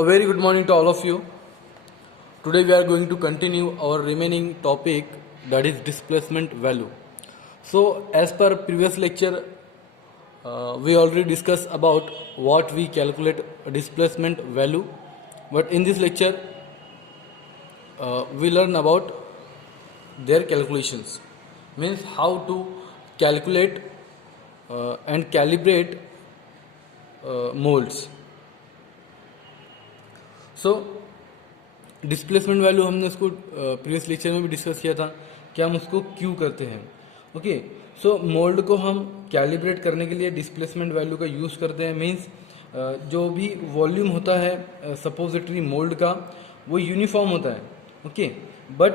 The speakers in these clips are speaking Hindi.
A very good morning to all of you. Today we are going to continue our remaining topic, that is displacement value. So as per previous lecture, we already discussed about what we calculate displacement value, but in this lecture we learn about their calculations, means how to calculate and calibrate molds. So displacement value हमने उसको प्रीवियस लेक्चर में भी डिस्कस किया था कि हम उसको क्यों करते हैं. ओके, सो मोल्ड को हम कैलिब्रेट करने के लिए डिस्प्लेसमेंट वैल्यू का यूज़ करते हैं. मींस जो भी वॉल्यूम होता है सपोजिटरी मोल्ड का वो यूनिफॉर्म होता है. ओके, बट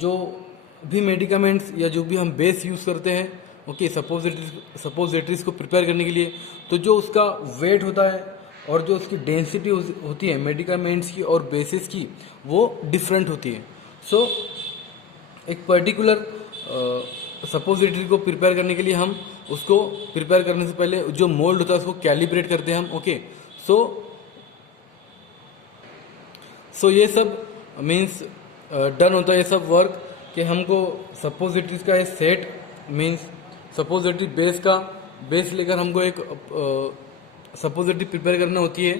जो भी मेडिकामेंट्स या जो भी हम बेस यूज़ करते हैं, ओके, सपोजिटरीज को प्रिपेयर करने के लिए, तो जो उसका वेट होता है और जो उसकी डेंसिटी होती है मेडिकामेंट्स की और बेसिस की, वो डिफरेंट होती है. सो एक पर्टिकुलर सपोजिटरी को प्रिपेयर करने के लिए हम उसको प्रिपेयर करने से पहले जो मोल्ड होता है उसको कैलिब्रेट करते हैं हम. ओके, सो ये सब मीन्स डन होता है ये सब वर्क कि हमको सपोजिटरीज का एक सेट, मीन्स सपोजिटरी बेस लेकर हमको एक सपोजिटरी प्रिपेयर करना होती है,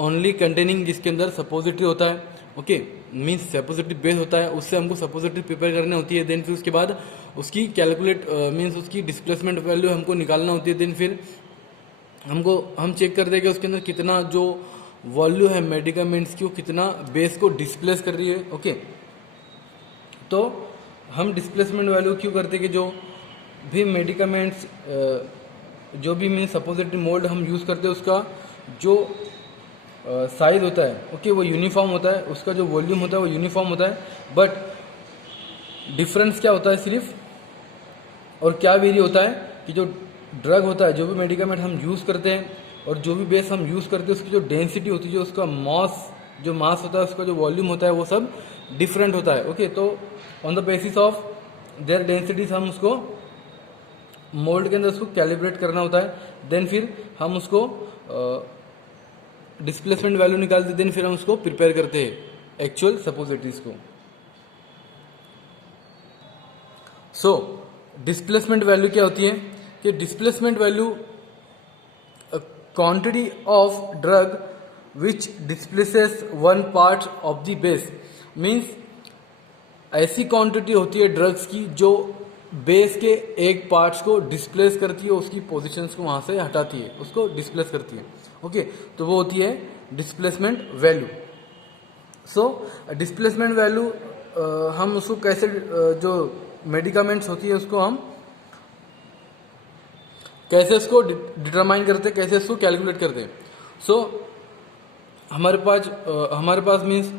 ओनली कंटेनिंग जिसके अंदर सपोजिटरी होता है. ओके, मीन्स सपोजिटरी बेस होता है, उससे हमको सपोजिटरी प्रिपेयर करनी होती है. देन फिर उसके बाद उसकी कैलकुलेट मीन्स उसकी डिस्प्लेसमेंट वैल्यू हमको निकालना होती है. देन फिर हम चेक करते हैं कि उसके अंदर कितना जो वॉल्यूम है मेडिकामेंट्स की वो कितना बेस को डिस्प्लेस कर रही है. ओके, तो हम डिस्प्लेसमेंट वैल्यू क्यों करते हैं कि जो भी मेडिकामेंट्स जो भी मीन सपोजिटरी मोल्ड हम यूज़ करते हैं उसका जो साइज होता है, ओके, वो यूनिफॉर्म होता है, उसका जो वॉल्यूम होता है वो यूनिफॉर्म होता है. बट डिफरेंस क्या होता है सिर्फ, और क्या वेरी होता है कि जो ड्रग होता है, जो भी मेडिकामेंट हम यूज़ करते हैं और जो भी बेस हम यूज़ करते हैं, उसकी जो डेंसिटी होती है, जो उसका मास होता है, उसका जो वॉल्यूम होता है, वो सब डिफरेंट होता है. ओके, तो on the basis of their densities हम उसको मोल्ड के अंदर उसको कैलिब्रेट करना होता है. देन फिर हम उसको डिस्प्लेसमेंट वैल्यू निकालते, देन फिर हम उसको प्रिपेयर करते हैं एक्चुअल सपोजिटरीज को. सो डिस्प्लेसमेंट वैल्यू क्या होती है कि displacement value quantity of drug which displaces one part of the base. Means ऐसी क्वांटिटी होती है ड्रग्स की जो बेस के एक पार्ट्स को डिस्प्लेस करती है, उसकी पोजीशंस को वहां से हटाती है, उसको डिस्प्लेस करती है. ओके, तो वो होती है displacement value. So displacement value हम उसको कैसे जो मेडिकामेंट्स होती है उसको हम कैसे उसको डिटरमाइन करते हैं, कैसे उसको कैलकुलेट करते हैं. सो हमारे पास मीन्स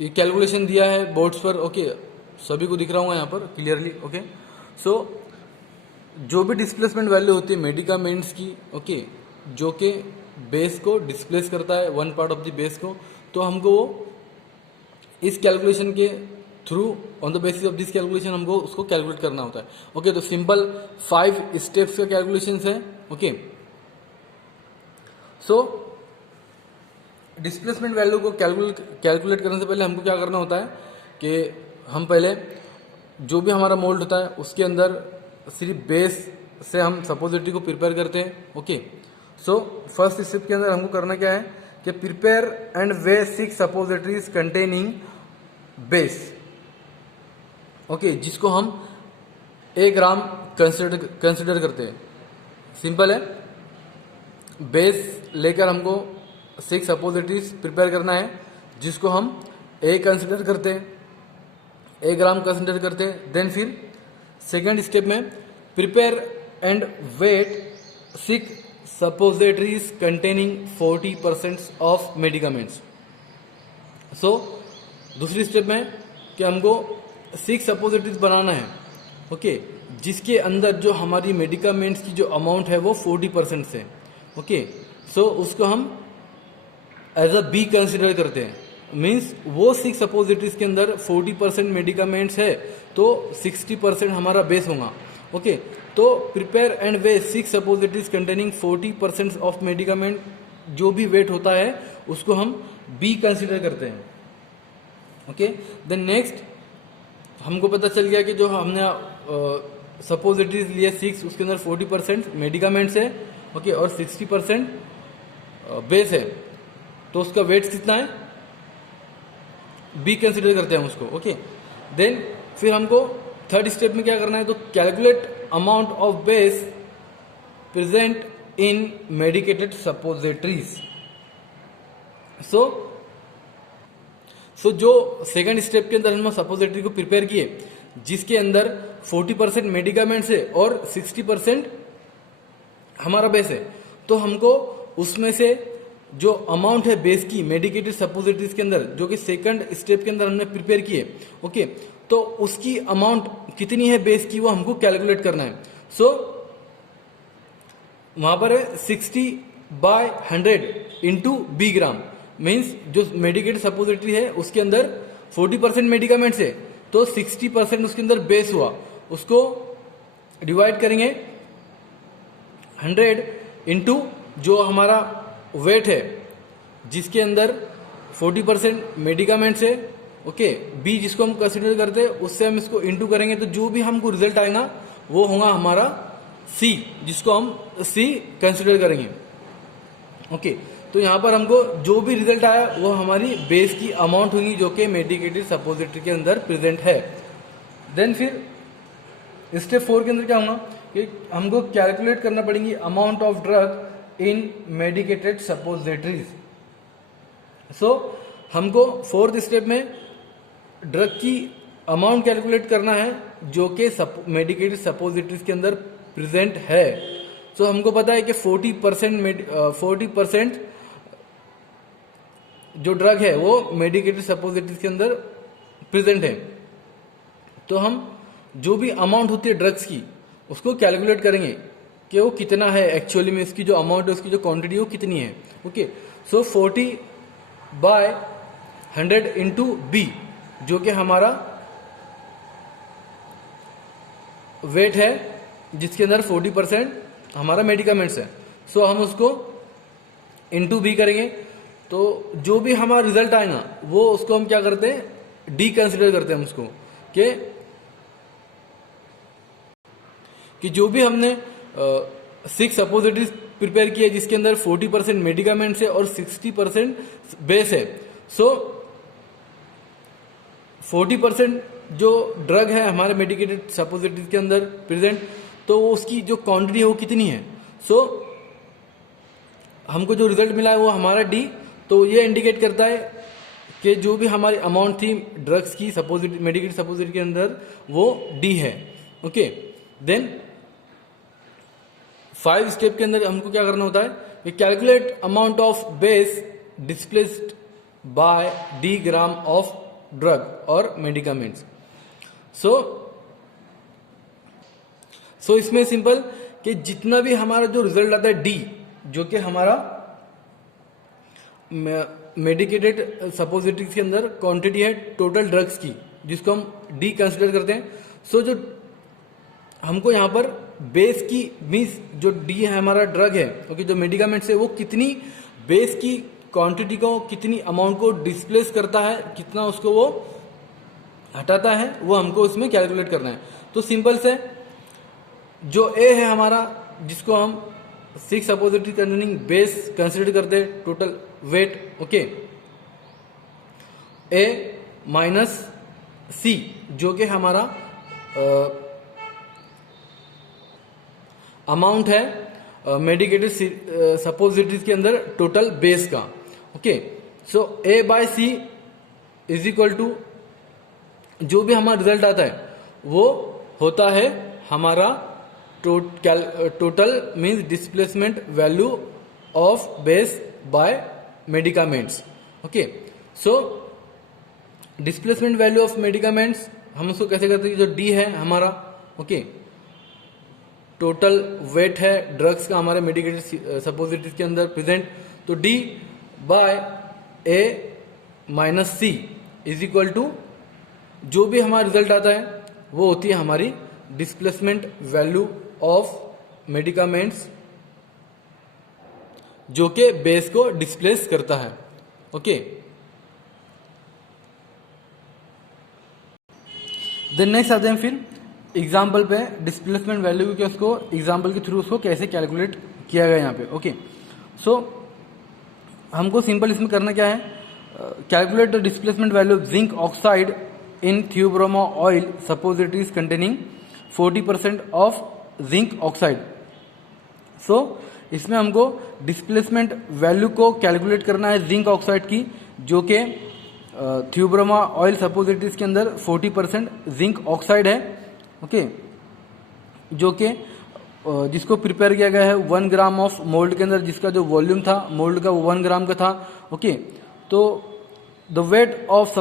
ये कैलकुलेशन दिया है बोर्ड्स पर. ओके, सभी को दिख रहा हूँ यहाँ पर क्लियरली. ओके, सो जो भी डिस्प्लेसमेंट वैल्यू होती है मेडिकामेंट्स की, ओके, जो कि बेस को डिस्प्लेस करता है one part of the base को, तो हमको वो इस कैलकुलेशन के through on the basis of this calculation हमको उसको कैलकुलेट करना होता है. ओके, तो सिंपल 5 स्टेप्स का कैलकुलेशन है. ओके, सो डिस्प्लेसमेंट वैल्यू को कैलकुलेट करने से पहले हमको क्या करना होता है कि हम पहले जो भी हमारा मोल्ड होता है उसके अंदर सिर्फ बेस से हम सपोजिटरी को प्रिपेयर करते हैं. ओके, सो फर्स्ट स्टेप के अंदर हमको करना क्या है कि prepare and way 6 suppositories containing base. Okay, जिसको हम 1 ग्राम कंसिडर करते हैं. सिंपल है, बेस लेकर हमको 6 सपोजिटरीज प्रिपेयर करना है जिसको हम A कंसिडर करते हैं, 1 ग्राम कंसिडर करते हैं. देन फिर सेकेंड स्टेप में prepare and weigh 6 suppositories containing 40% of medicaments. So दूसरी स्टेप में कि हमको 6 सपोजिटरीज बनाना है, ओके, जिसके अंदर जो हमारी मेडिकामेंट्स की जो अमाउंट है वो 40% से. ओके, सो उसको हम एज अ बी कंसिडर करते हैं. मीन्स वो 6 सपोजिटरीज के अंदर 40% मेडिकामेंट्स है तो 60% हमारा बेस होगा. ओके, तो prepare and way 6 suppositories containing 40% of medicament, जो भी वेट होता है उसको हम बी कंसिडर करते हैं। ओके, देन नेक्स्ट हमको पता चल गया कि जो हमने सपोजिटरीज लिए 6, उसके अंदर 40% मेडिकामेंट्स है, ओके, और 60% बेस है, तो उसका वेट कितना है, बी कंसिडर करते हैं उसको। ओके, देन फिर हमको थर्ड स्टेप में क्या करना है, तो calculate amount of base present in medicated suppositories. So जो सेकंड स्टेप के अंदर हम सपोजिटरी को प्रिपेयर किए, जिसके अंदर 40% मेडिकामेंट्स है और 60% हमारा बेस है, तो हमको उसमें से जो अमाउंट है बेस की मेडिकेटेड सपोजिटरीज के अंदर, जो कि सेकंड स्टेप के अंदर हमने प्रिपेयर किए, ओके, तो उसकी अमाउंट कितनी है बेस की, वो हमको कैलकुलेट करना है। सो वहां पर है 60/100 इंटू बी ग्राम, मीन्स जो मेडिकेटेड सपोजिटरी है उसके अंदर 40% मेडिकामेंट्स है, तो 60% उसके अंदर बेस हुआ, उसको डिवाइड करेंगे 100 इंटू जो हमारा वेट है, जिसके अंदर 40% मेडिकामेंट्स है, ओके, बी जिसको हम कंसिडर करते हैं, उससे हम इसको इंटू करेंगे, तो जो भी हमको रिजल्ट आएगा वो होगा हमारा सी, जिसको हम सी कंसिडर करेंगे। ओके, तो यहां पर हमको जो भी रिजल्ट आया वो हमारी बेस की अमाउंट होगी, जो कि मेडिकेटेड सपोजिटरी के अंदर प्रेजेंट है। देन फिर स्टेप 4 के अंदर क्या होगा कि हमको कैलकुलेट करना पड़ेगी amount of drug in medicated suppositories. So हमको फोर्थ स्टेप में ड्रग की अमाउंट कैलकुलेट करना है, जो कि मेडिकेटेड सपोजिटरीज के अंदर प्रेजेंट है। सो हमको पता है कि 40% जो ड्रग है वो मेडिकेटेड सपोजिटरीज के अंदर प्रेजेंट है, तो हम जो भी अमाउंट होती है ड्रग्स की उसको कैलकुलेट करेंगे कि वो कितना है एक्चुअली में, इसकी जो अमाउंट है, उसकी जो क्वांटिटी वो कितनी है। ओके, सो 40/100 इंटू बी, जो कि हमारा वेट है, जिसके अंदर 40% हमारा मेडिकामेंट्स है। सो हम उसको इंटू बी करेंगे, तो जो भी हमारा रिजल्ट आएगा वो उसको हम क्या करते हैं, डी कंसिडर करते हैं हम उसको, कि जो भी हमने 6 सपोजिटरीज प्रिपेयर किए, जिसके अंदर 40% मेडिकामेंट्स है और 60% बेस है। सो 40% जो ड्रग है हमारे मेडिकेटेड सपोजिटरीज के अंदर प्रेजेंट, तो उसकी जो क्वांटिटी है वो कितनी है। सो हमको जो रिजल्ट मिला है वो हमारा डी, तो ये इंडिकेट करता है कि जो भी हमारी अमाउंट थी ड्रग्स की मेडिकेटेड सपोजिटरी के अंदर वो डी है। ओके, देन 5 स्टेप के अंदर हमको क्या करना होता है कि calculate amount of base displaced by D gram of drug और मेडिकामेंट्स। सो इसमें सिंपल कि जितना भी हमारा जो रिजल्ट आता है डी, जो कि हमारा मेडिकेटेड सपोजिटरीज के अंदर क्वांटिटी है टोटल ड्रग्स की, जिसको हम डी कंसिडर करते हैं। सो जो हमको यहाँ पर बेस की मीन्स जो डी है हमारा ड्रग है, क्योंकि जो मेडिकामेंट्स है वो कितनी बेस की क्वांटिटी को, कितनी अमाउंट को डिस्प्लेस करता है, कितना उसको वो हटाता है, वो हमको इसमें कैलकुलेट करना है। तो सिंपल से जो ए है हमारा, जिसको हम 6 सपोजिटरी कंटेनिंग बेस कंसिडर करते हैं total weight, okay, A minus C, जो कि हमारा अमाउंट है मेडिकेटेड सपोजिटरीज के अंदर टोटल बेस का। Okay, so A by C is equal to जो भी हमारा रिजल्ट आता है वो होता है हमारा total means displacement value of base by medicaments. Okay, so displacement value of medicaments हम उसको कैसे करते हैं, जो डी है हमारा, ओके, टोटल वेट है ड्रग्स का हमारे मेडिकेटेड सपोजिटरीज के अंदर प्रेजेंट, तो D by A minus C is equal to जो भी हमारा रिजल्ट आता है वो होती है हमारी डिस्प्लेसमेंट वैल्यू ऑफ मेडिकामेंट्स जो कि बेस को डिस्प्लेस करता है। ओके, देन नेक्स्ट आते हैं फिर एग्जाम्पल पे डिस्प्लेसमेंट वैल्यू के उसको एग्जाम्पल के थ्रू उसको कैसे कैलकुलेट किया गया यहाँ पे। ओके, सो हमको सिंपल इसमें करना क्या है, calculate the displacement value of zinc oxide in theobroma oil suppositories containing 40% of zinc oxide. So इसमें हमको डिस्प्लेसमेंट वैल्यू को कैलकुलेट करना है जिंक ऑक्साइड की, जो कि थियोब्रोमा ऑयल सपोजिटरीज के अंदर 40% जिंक ऑक्साइड है। ओके, जो कि जिसको प्रिपेयर किया गया है 1 ग्राम ऑफ मोल्ड के अंदर, जिसका जो वॉल्यूम था मोल्ड का वो 1 ग्राम का था। ओके, तो the weight of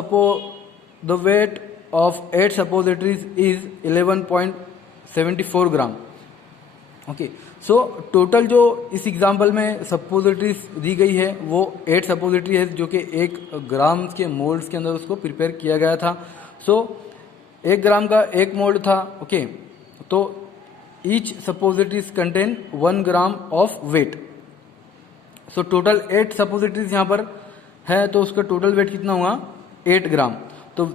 8 suppositories is 11.74 gram. Okay, so total जो इस एग्जाम्पल में सपोजिटरीज दी गई है वो 8 सपोजिटरी है, जो कि 1 ग्राम के मोल्ड्स के अंदर उसको प्रिपेयर किया गया था। सो 1 ग्राम का 1 मोल्ड था। ओके, तो each suppositories contain 1 gram of weight. So total 8 suppositories यहाँ पर है, तो उसका टोटल वेट कितना हुआ 8 ग्राम। तो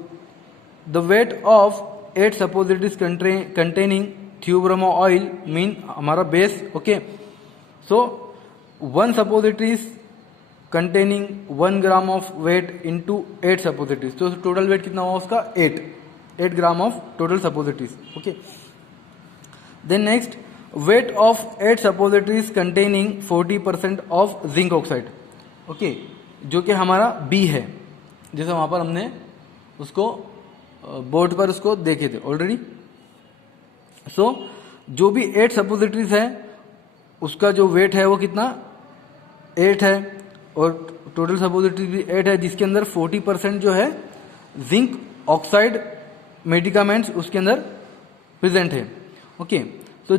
the weight of 8 suppositories containing theobroma oil mean हमारा base. Okay, so 1 suppositories containing 1 gram of weight into 8 suppositories, तो टोटल वेट कितना हुआ उसका 8 gram of total suppositories. Okay, then next weight of 8 suppositories containing 40% of zinc oxide. Okay, जो कि हमारा बी है, जैसे वहां पर हमने उसको बोर्ड पर उसको देखे थे ऑलरेडी। सो जो भी 8 सपोजिटरीज है उसका जो वेट है वो कितना 8 है, और टोटल सपोजिटरीज भी 8 है, जिसके अंदर 40% जो है जिंक ऑक्साइड मेडिकामेंट्स उसके अंदर प्रेजेंट है। ओके, तो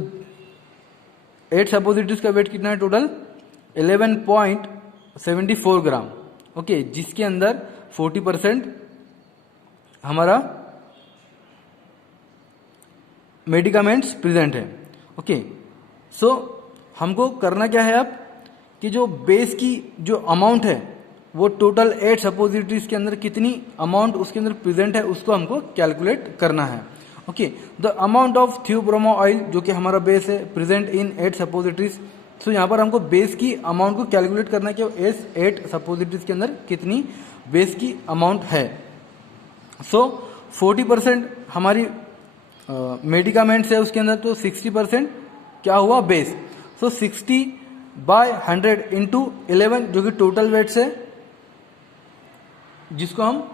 8 सपोजिटरीज का वेट कितना है टोटल 11.74 ग्राम। ओके, जिसके अंदर 40% हमारा मेडिकामेंट्स प्रेजेंट है। ओके, सो हमको करना क्या है अब कि जो बेस की जो अमाउंट है वो टोटल 8 सपोजिटरीज के अंदर कितनी अमाउंट उसके अंदर प्रेजेंट है उसको हमको कैलकुलेट करना है। Okay, the amount of theobroma oil जो कि हमारा बेस है प्रेजेंट इन 8 सपोजिटरीज। सो यहाँ पर हमको बेस की अमाउंट को कैलकुलेट करना है कि इस 8 सपोजिटरीज के अंदर कितनी बेस की अमाउंट है। सो 40% हमारी मेडिकामेंट्स है उसके अंदर, तो 60% क्या हुआ बेस। सो 60/100 इंटू 11 जो कि टोटल वेट्स है, जिसको हम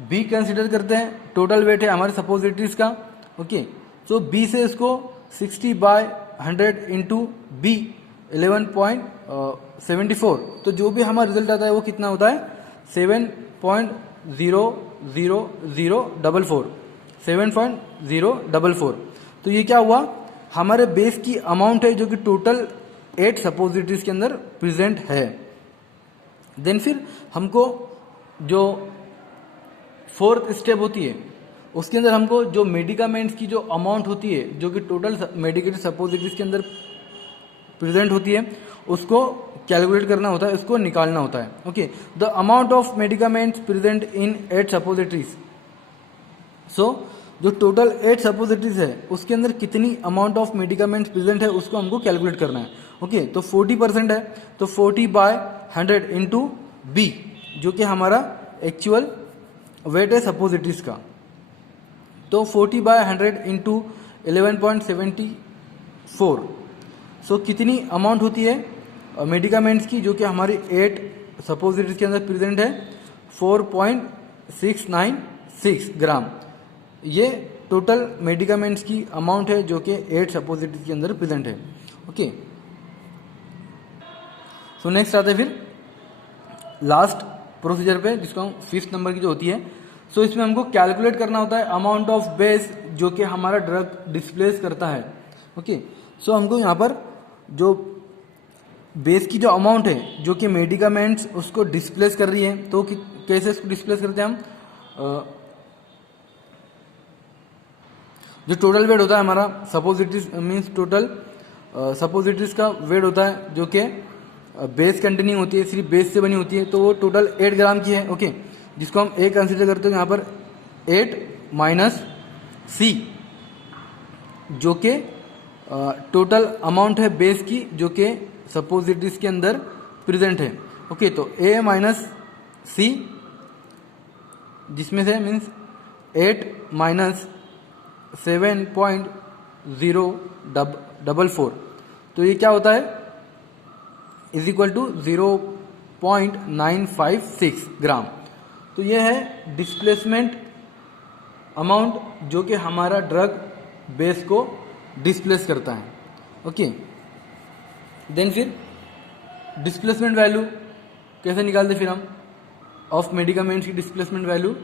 बी कंसिडर करते हैं, टोटल वेट है हमारे सपोजिटरीज का। ओके, सो बी से इसको 60/100 इंटू बी 11.74, तो जो भी हमारा रिजल्ट आता है वो कितना होता है 7.00044 7.044। तो ये क्या हुआ हमारे बेस की अमाउंट है जो कि टोटल 8 सपोजिटरीज के अंदर प्रेजेंट है। देन फिर हमको जो 4th स्टेप होती है उसके अंदर हमको जो मेडिकामेंट्स की जो अमाउंट होती है जो कि टोटल मेडिकेटेड सपोजिटरीज के अंदर प्रेजेंट होती है उसको कैलकुलेट करना होता है, उसको निकालना होता है। Okay, the amount of medicaments present in 8 suppositories. So जो टोटल 8 सपोजिटरीज है उसके अंदर कितनी अमाउंट ऑफ मेडिकामेंट्स प्रेजेंट है उसको हमको कैलकुलेट करना है। ओके, तो 40% है, तो 40/100 इंटू बी जो कि हमारा एक्चुअल वेट है सपोजिटरीज का। तो 40/100 इंटू 11.74। सो कितनी अमाउंट होती है मेडिकामेंट्स की जो कि हमारी 8 सपोजिटरीज के अंदर प्रेजेंट है 4.696 ग्राम। ये टोटल मेडिकामेंट्स की अमाउंट है जो कि 8 सपोजिटरीज के अंदर प्रेजेंट है। ओके, सो नेक्स्ट आते हैं फिर लास्ट प्रोसीजर पे, जिसको हम 5th नंबर की जो होती है। सो इसमें हमको कैलकुलेट करना होता है अमाउंट ऑफ बेस जो कि हमारा ड्रग डिस्प्लेस करता है। ओके, सो हमको यहाँ पर जो बेस की जो अमाउंट है जो कि मेडिकामेंट्स उसको डिस्प्लेस कर रही है, तो कैसे इसको डिस्प्लेस करते हैं हम जो टोटल वेट होता है हमारा सपोजिटरीज मीन्स टोटल सपोजिटरीज का वेट होता है जो कि बेस कंटेनिंग होती है, सिर्फ बेस से बनी होती है, तो वो टोटल 8 ग्राम की है। ओके, जिसको हम ए कंसिडर करते हैं यहाँ पर 8 माइनस सी, जो कि टोटल अमाउंट है बेस की जो कि सपोजिटरीज के अंदर प्रेजेंट है। ओके, तो ए माइनस सी, जिसमें से मीन्स 8 माइनस 7.044, तो ये क्या होता है इज इक्वल टू 0.956 ग्राम। तो ये है डिस्प्लेसमेंट अमाउंट जो कि हमारा ड्रग बेस को डिस्प्लेस करता है। ओके, देन फिर डिस्प्लेसमेंट वैल्यू कैसे निकालते फिर हम ऑफ मेडिकामेंट्स की displacement value.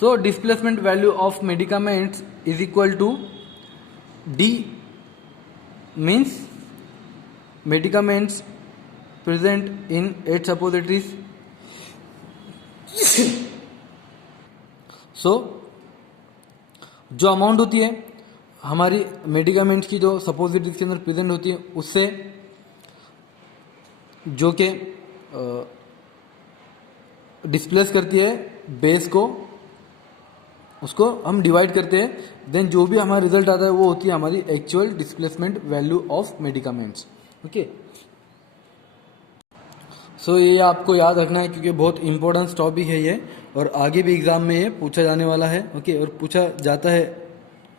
So displacement value of medicaments is equal to D means medicaments present in 8 suppositories. So जो अमाउंट होती है हमारी मेडिकामेंट्स की जो सपोजिटरीज के अंदर प्रेजेंट होती है उससे जो कि डिस्प्लेस करती है बेस को, उसको हम डिवाइड करते हैं, देन जो भी हमारा रिजल्ट आता है वो होती है हमारी actual displacement value of medicaments. Okay, so ये आपको याद रखना है क्योंकि बहुत इंपॉर्टेंट टॉपिक है ये, और आगे भी एग्जाम में ये पूछा जाने वाला है। ओके, और पूछा जाता है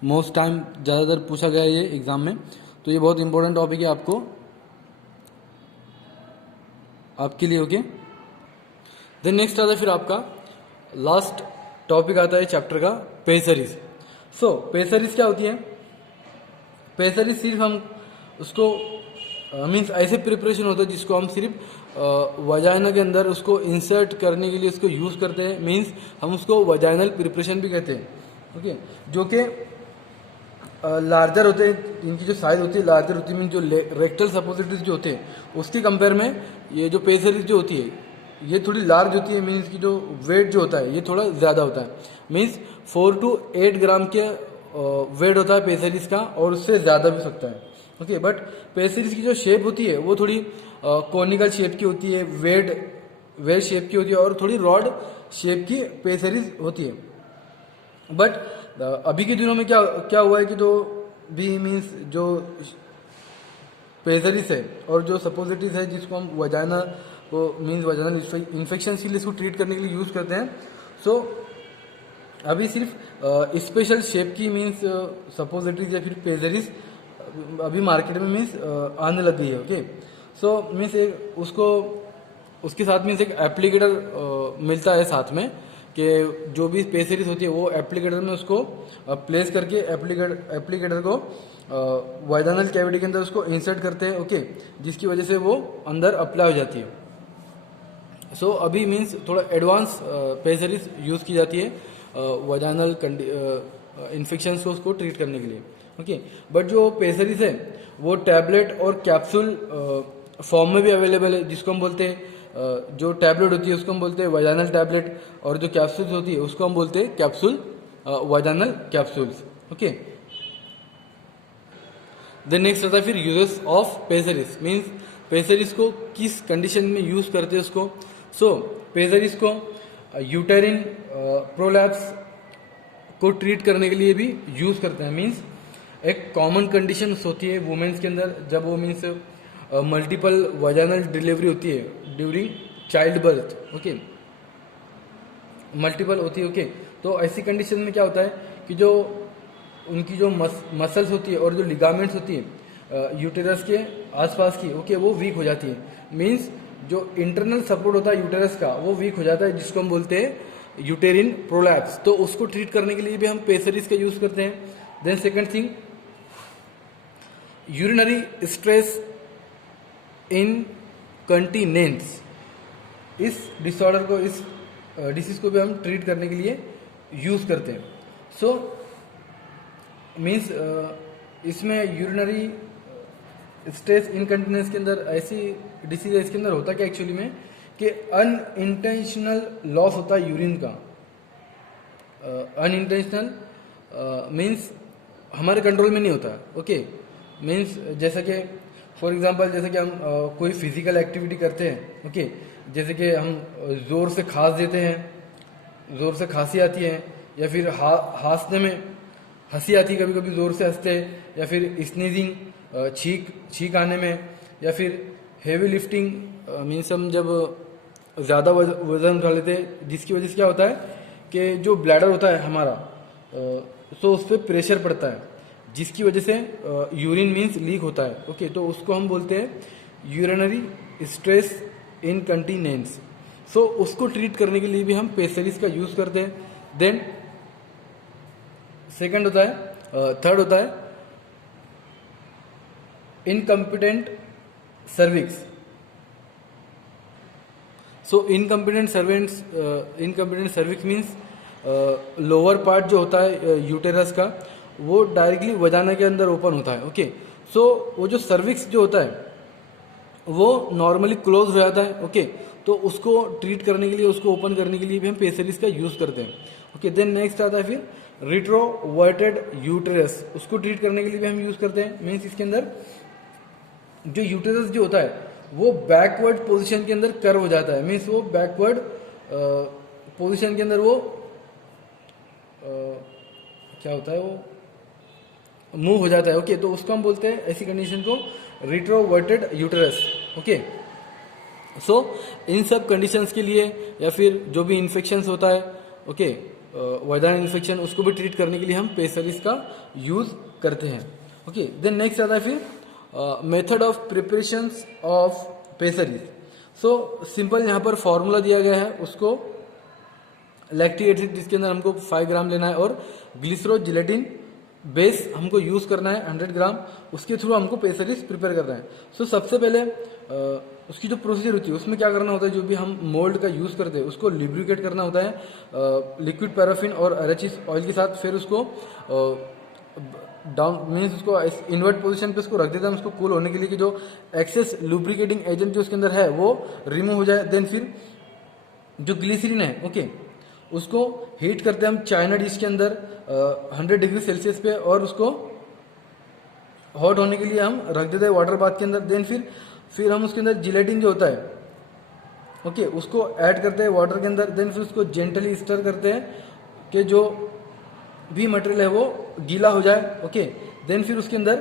मोस्ट टाइम, ज़्यादातर पूछा गया है ये एग्जाम में, तो ये बहुत इंपॉर्टेंट टॉपिक है आपके लिए। ओके, देन नेक्स्ट आता है फिर आपका लास्ट टॉपिक आता है चैप्टर का पेसरीज। सो पेसरीज क्या होती है? पेसरीज सिर्फ हम उसको मीन्स ऐसे प्रिपरेशन होता है जिसको हम सिर्फ वजाइना के अंदर उसको इंसर्ट करने के लिए उसको यूज़ करते हैं, मीन्स हम उसको वजाइनल प्रिपरेशन भी कहते हैं। ओके, जो कि लार्जर होते हैं, इनकी जो साइज होती है लार्जर होती है, मीन जो रेक्टल सपोजिटरीज जो होते हैं उसके कंपेयर में ये जो पेसरीज जो होती है ये थोड़ी लार्ज होती है, मीन्स की जो वेट जो होता है ये थोड़ा ज़्यादा होता है, मीन्स 4 to 8 ग्राम के वेट होता है पेसरीज का, और उससे ज़्यादा भी सकता है। ओके, बट पेसरीज की जो शेप होती है वो थोड़ी कॉनिकल शेप की होती है, वेड शेप की होती है, और थोड़ी रॉड शेप की पेसरीज होती है। बट अभी के दिनों में क्या हुआ है कि जो भी मीन्स जो पेसरीज है और जो सपोजिटरीज है जिसको हम वजाइना को मीन्स वजाइनल इन्फेक्शन के लिए इसको ट्रीट करने के लिए यूज़ करते हैं, सो अभी सिर्फ स्पेशल शेप की मीन्स सपोजिटरीज या फिर पेसरीज अभी मार्केट में मीन्स आने लग गई है। ओके, सो मीन्स एक उसके साथ मीन्स एक एप्लीकेटर मिलता है साथ में, कि जो भी पेसरीज होती है वो एप्लीकेटर में उसको प्लेस करके एप्लीकेटर को वाइडानल कैविटी के अंदर उसको इंसर्ट करते हैं। ओके, जिसकी वजह से वो अंदर अप्लाई हो जाती है। सो अभी मीन्स थोड़ा एडवांस पेसरीज यूज़ की जाती है वाइडानल इन्फेक्शंस को उसको ट्रीट करने के लिए। ओके, बट जो पेसरीज है वो टैबलेट और कैप्सूल फॉर्म में भी अवेलेबल है, जिसको हम बोलते हैं जो टैबलेट होती है उसको हम बोलते हैं वाइजानल टैबलेट, और जो कैप्सूल्स होती है उसको हम बोलते हैं capsule vaginal capsules. Okay, then next आता है फिर uses of pessaries, means pessaries को किस कंडीशन में यूज करते हैं उसको। सो पेसरीज को यूटेरिन प्रोलैप्स को ट्रीट करने के लिए भी यूज करते हैं, मीन्स एक कॉमन कंडीशन होती है वुमेन्स के अंदर जब वो मीन्स मल्टीपल वजाइनल डिलीवरी होती है during child birth. Okay, multiple होती है। ओके, तो ऐसी कंडीशन में क्या होता है कि जो उनकी जो मसल्स होती है और जो लिगामेंट्स होती है यूटेरस के आसपास की, ओके, वो वीक हो जाती है, मीन्स जो इंटरनल सपोर्ट होता है यूटेरस का वो वीक हो जाता है, जिसको हम बोलते हैं यूटेरिन प्रोलैप्स। तो उसको ट्रीट करने के लिए भी हम पेसरीज का यूज करते हैं। Then second thing, urinary stress incontinence, इस डिसऑर्डर को, इस डिसीज को भी हम ट्रीट करने के लिए यूज करते हैं। सो मीन्स इसमें यूरिनरी स्ट्रेस इनकंटिनेंस के अंदर ऐसी डिसीज है, इसके अंदर होता क्या एक्चुअली में कि अनइंटेंशनल लॉस होता है यूरिन का, अनइंटेंशनल मीन्स हमारे कंट्रोल में नहीं होता है। ओके, मीन्स जैसे कि फॉर एग्जांपल जैसे कि हम कोई फिजिकल एक्टिविटी करते हैं। ओके, जैसे कि हम ज़ोर से खांस देते हैं, ज़ोर से खांसी आती है, या फिर हंसने में हंसी आती है, कभी कभी ज़ोर से हंसते हैं, या फिर स्नीजिंग छींक आने में, या फिर हेवी लिफ्टिंग मीन्स हम जब ज़्यादा वजन उठा लेते हैं, जिसकी वजह से क्या होता है कि जो ब्लैडर होता है हमारा, तो उस पर प्रेशर पड़ता है, जिसकी वजह से यूरिन मीन्स लीक होता है। ओके, तो उसको हम बोलते हैं यूरिनरी स्ट्रेस इनकंटीनेंस। सो उसको ट्रीट करने के लिए भी हम पेसरीज का यूज़ करते हैं। देन सेकंड होता है, थर्ड होता है incompetent cervix. So incompetent cervix means lower part जो होता है यूटेरस का, वो डायरेक्टली वजाना के अंदर ओपन होता है। ओके, सो वो जो सर्विक्स जो होता है वो नॉर्मली क्लोज हो जाता है। ओके, तो उसको ट्रीट करने के लिए, उसको ओपन करने के लिए भी हम पेसरीज का यूज करते हैं। ओके, देन नेक्स्ट आता है फिर रिट्रोवर्टेड यूटेरस, उसको ट्रीट करने के लिए भी हम यूज करते हैं। मीन्स इसके अंदर जो यूटेरस जो होता है वो बैकवर्ड पोजीशन के अंदर कर्व हो जाता है। मीन्स वो बैकवर्ड पोजीशन के अंदर वो क्या होता है, वो मूव हो जाता है। ओके, तो उसको हम बोलते हैं, ऐसी कंडीशन को रिट्रोवर्टेड यूटेरस। ओके, सो इन सब कंडीशंस के लिए, या फिर जो भी इन्फेक्शंस होता है, ओके, वाइडाइन इन्फेक्शन, उसको भी ट्रीट करने के लिए हम पेसरीज का यूज करते हैं। ओके, देन नेक्स्ट आता है फिर method of preparation of पेसरीज। So simple यहाँ पर फॉर्मूला दिया गया है, उसको लैक्टिक एसिड जिसके अंदर हमको 5 ग्राम लेना है, और ग्लिसरो जिलेटिन बेस हमको यूज करना है 100 ग्राम, उसके थ्रू हमको पेसरीज प्रिपेयर करना है। सो सबसे पहले उसकी जो प्रोसीजर होती है उसमें क्या करना होता है, जो भी हम मोल्ड का यूज करते हैं उसको लिब्रिकेट करना होता है लिक्विड पैराफिन और अरेचिस ऑयल के साथ। फिर उसको डाउन मीन्स उसको इन्वर्ट पोजीशन पे उसको रख देते हैं उसको कूल होने के लिए, कि जो एक्सेस लुब्रिकेटिंग एजेंट जो उसके अंदर है वो रिमूव हो जाए। देन फिर जो ग्लिसरीन है, ओके, उसको हीट करते हैं हम चाइना डिश के अंदर 100 डिग्री सेल्सियस पे, और उसको हॉट होने के लिए हम रख देते हैं वाटर बाथ के अंदर। देन फिर हम उसके अंदर जिलेटिन जो होता है, ओके, उसको ऐड करते हैं वाटर के अंदर। देन फिर उसको जेंटली स्टर करते हैं कि जो भी मटेरियल है वो गीला हो जाए। ओके, देन फिर उसके अंदर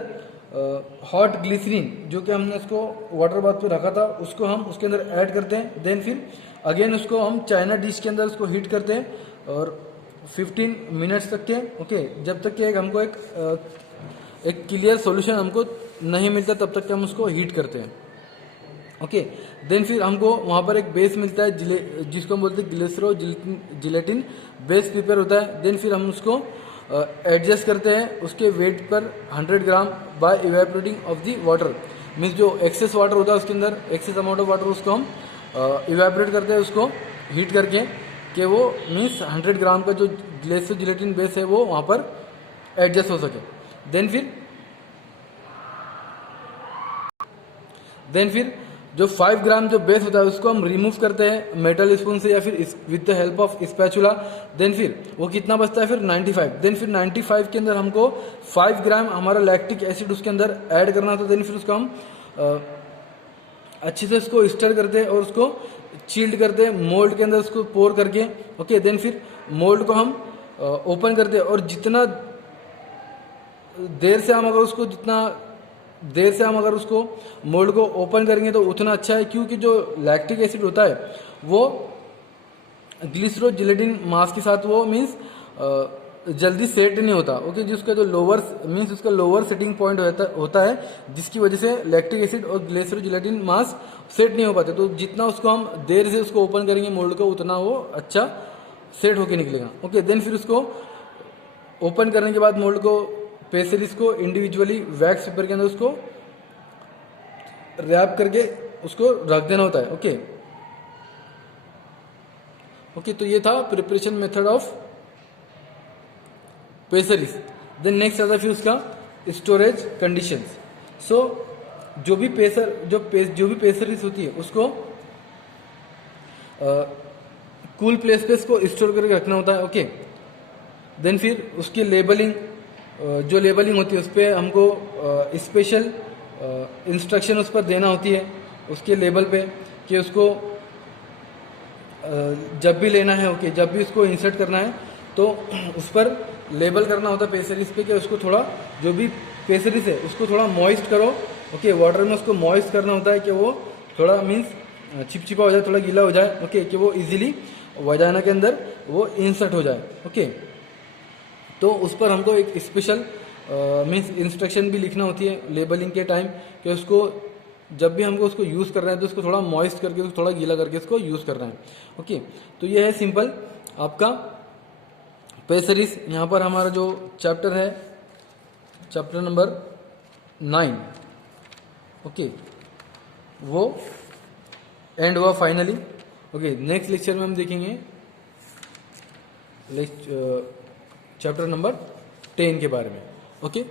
हॉट ग्लिसरीन जो कि हमने उसको वाटर बाथ पे रखा था उसको हम उसके अंदर ऐड करते हैं। देन फिर अगेन उसको हम चाइना डिश के अंदर उसको हीट करते हैं, और 15 मिनट्स तक के, ओके, जब तक कि हमको एक क्लियर सॉल्यूशन हमको नहीं मिलता तब तक के हम उसको हीट करते हैं। ओके, देन फिर हमको वहाँ पर एक बेस मिलता है जिसको हम बोलते हैं ग्लिसरो जिलेटिन बेस प्रिपेयर होता है। देन फिर हम उसको एडजस्ट करते हैं उसके वेट पर 100 ग्राम bye evaporating of the water. Means जो एक्सेस वाटर होता है उसके अंदर एक्सेस अमाउंट ऑफ वाटर उसको हम इवेपोरेट करते हैं उसको हीट करके, कि वो मीन्स 100 ग्राम का जो ग्लिसरो जिलेटिन बेस है वो वहाँ पर एडजस्ट हो सके। देन फिर जो 5 ग्राम जो बेस होता है उसको हम रिमूव करते हैं मेटल स्पून से, या फिर with the help of spatula. Then फिर वो कितना बचता है, फिर 95। देन फिर 95 के अंदर हमको 5 ग्राम हमारा लैक्टिक एसिड उसके अंदर ऐड करना था। देन फिर उसको हम अच्छे से उसको स्टर करते हैं और उसको चील्ड करते हैं मोल्ड के अंदर उसको पोर करके। ओके, देन फिर मोल्ड को हम ओपन करते हैं, और जितना देर से हम अगर उसको मोल्ड को ओपन करेंगे तो उतना अच्छा है, क्योंकि जो लैक्टिक एसिड होता है वो ग्लिसरो जिलेटिन मास के साथ वो मीन्स जल्दी सेट नहीं होता। ओके, जिसका जो लोअर मीन्स उसका लोअर सेटिंग पॉइंट होता है, जिसकी वजह से लैक्टिक एसिड और ग्लिसरो जिलेटिन मास सेट नहीं हो पाते। तो जितना उसको हम देर से उसको ओपन करेंगे मोल्ड को, उतना वो अच्छा सेट होके निकलेगा। ओके, देन फिर उसको ओपन करने के बाद मोल्ड को पेसरीज को इंडिविजुअली वैक्स पेपर के अंदर उसको रैप करके उसको रख देना होता है। ओके, तो ये था preparation method of pessaries. Then next आता है फिर उसका स्टोरेज कंडीशंस। सो जो भी पेसरीज होती है उसको कूल प्लेस पे इसको स्टोर करके रखना होता है। ओके, देन फिर उसकी लेबलिंग, जो लेबलिंग होती है उस पर हमको स्पेशल इंस्ट्रक्शन उस पर देना होती है उसके लेबल पे कि उसको जब भी लेना है, ओके, जब भी उसको इंसर्ट करना है तो उस पर लेबल करना होता है पेसरीज पे कि उसको थोड़ा, जो भी पेसरीज है उसको थोड़ा मॉइस्ट करो, ओके, वाटर में उसको मॉइस्ट करना होता है कि वो थोड़ा मीन्स चिपचिपा हो जाए, थोड़ा गीला हो जाए, ओके, कि वो इजीली वजाना के अंदर वो इंसर्ट हो जाए, ओके। तो उस पर हमको एक स्पेशल मीन्स इंस्ट्रक्शन भी लिखना होती है लेबलिंग के टाइम कि उसको जब भी हमको उसको यूज़ करना है तो उसको थोड़ा मॉइस्ट करके, उसको थोड़ा गीला करके इसको यूज़ करना है, ओके। तो ये है सिंपल आपका पेसरीज। यहाँ पर हमारा जो चैप्टर है, चैप्टर नंबर 9, ओके, वो एंड हुआ फाइनली, ओके। नेक्स्ट लेक्चर में हम देखेंगे चैप्टर नंबर 10 के बारे में, ओके।